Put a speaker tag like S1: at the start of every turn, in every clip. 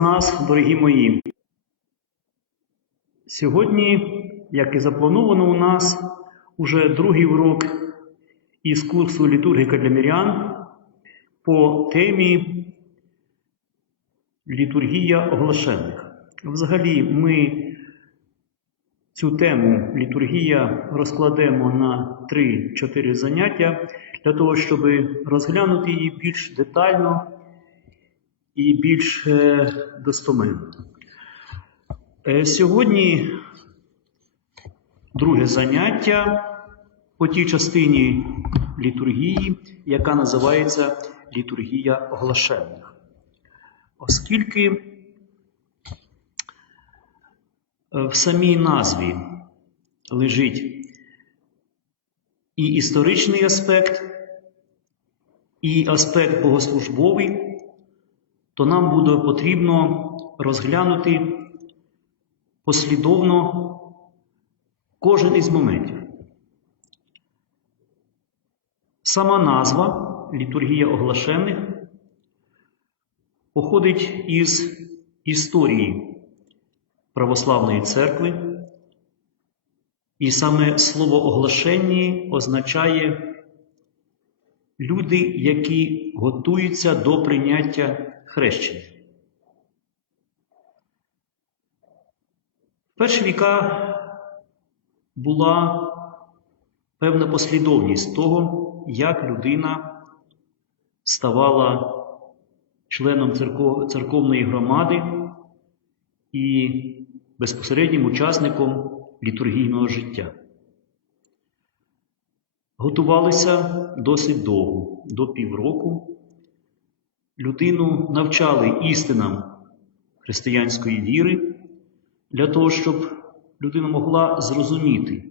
S1: нас, дорогі мої. Сьогодні, як і заплановано у нас, уже другий урок із курсу літургіка для мірян по темі літургія оглашених. Взагалі, ми цю тему літургія розкладемо на 3-4 заняття для того, щоб розглянути її більш детально і більш достоменно. Сьогодні друге заняття по тій частині літургії, яка називається літургія оглашених. Оскільки е, в самій назві лежить і історичний аспект, і аспект богослужбовий, то нам буде потрібно розглянути послідовно кожен із моментів. Сама назва літургія оглашених походить із історії православної церкви, і саме слово оглашенні означає люди, які готуються до прийняття хрещення. В перші віка була певна послідовність того, як людина ставала членом церков- церковної громади і безпосереднім учасником літургійного життя. Готувалися досить довго, до півроку. Людину навчали істинам християнської віри для того, щоб людина могла зрозуміти,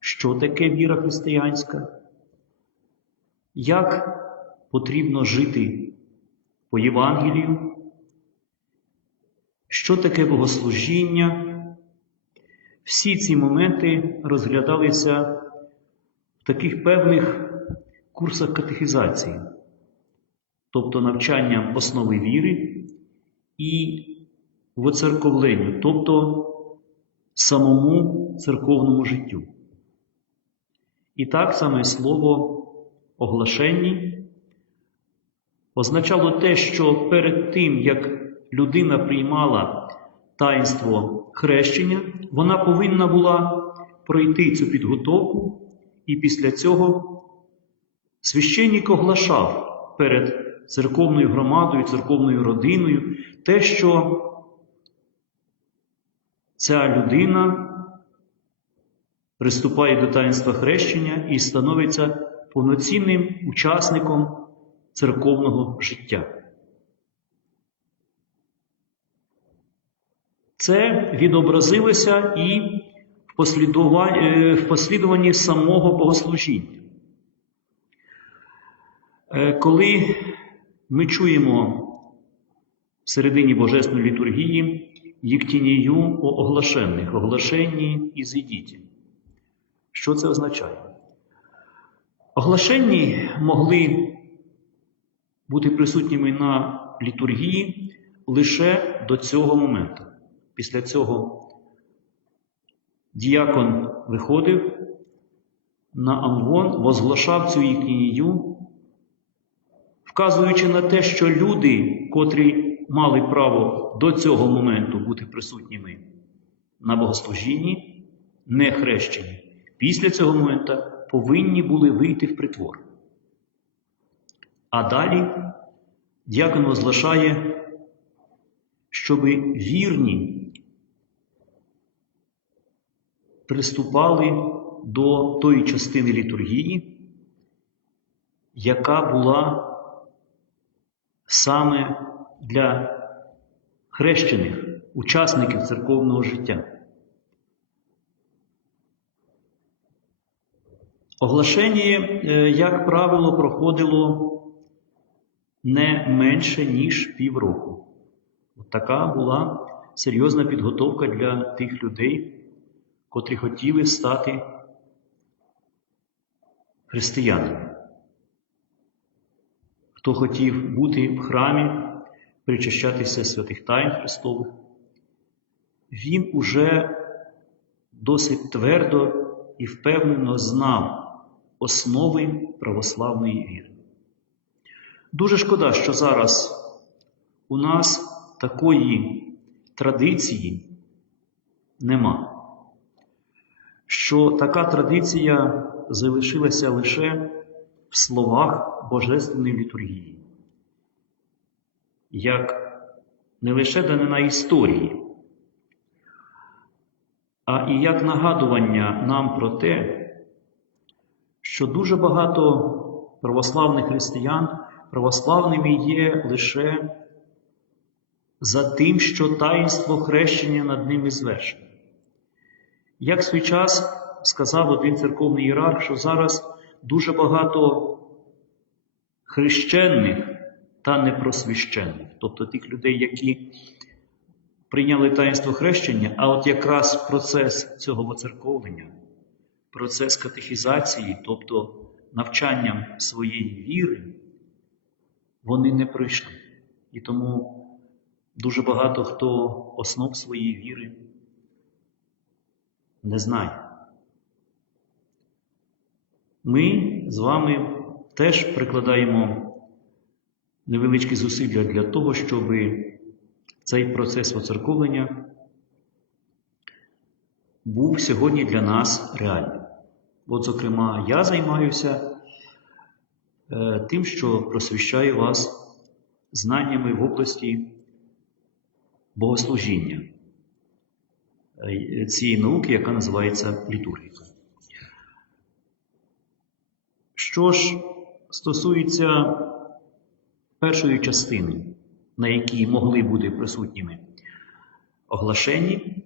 S1: що таке віра християнська, як потрібно жити по Євангелію, що таке богослужіння. Всі ці моменти розглядалися в таких певних курсах катехізації, тобто навчанням основи віри і воцерковленню, тобто самому церковному життю. І так саме слово оглашенні означало те, що перед тим, як людина приймала таїнство хрещення, вона повинна була пройти цю підготовку, і після цього священник оглашав перед церковною громадою, церковною родиною те, що ця людина приступає до таїнства хрещення і становиться повноцінним учасником церковного життя. Це відобразилося і в е, послідуванні самого богослужіння. Е, Коли ми чуємо в середині Божественної літургії Єктінію о оглашених, оглашенні і зійдіті. Що це означає? Оглашенні могли бути присутніми на літургії лише до цього моменту. Після цього діякон виходив на амвон, возглашав цю ікнію, вказуючи на те, що люди, котрі мали право до цього моменту бути присутніми на богослужінні, не хрещені, після цього моменту повинні були вийти в притвор. А далі діякон возглашає, щоб вірні приступали до тої частини літургії, яка була саме для хрещених учасників церковного життя. Оглашення, е, як правило, проходило не менше, ніж півроку. От така була серйозна підготовка для тих людей, котрі хотіли стати християнами. Хто хотів бути в храмі, причащатися святих тайн Христових, він уже досить твердо і впевнено знав основи православної віри. Дуже шкода, що зараз у нас такої традиції нема. Що така традиція залишилася лише в словах Божественної літургії, як не лише данина історії, а і як нагадування нам про те, що дуже багато православних християн православними є лише за тим, що таїнство хрещення над ними звершено. Як в свій час сказав один церковний ієрарх, що зараз дуже багато хрещених та непросвящених, тобто тих людей, які прийняли таїнство хрещення, а от якраз процес цього воцерковлення, процес катехізації, тобто навчанням своєї віри, вони не пройшли. І тому дуже багато хто основ своєї віри не знає. Ми з вами теж прикладаємо невеличкі зусилля для того, щоб цей процес воцерковлення був сьогодні для нас реальним. От, зокрема, я займаюся е, тим, що просвіщаю вас знаннями в області богослужіння е, цієї науки, яка називається літургіка. Що ж стосується першої частини, на якій могли бути присутніми оглашені,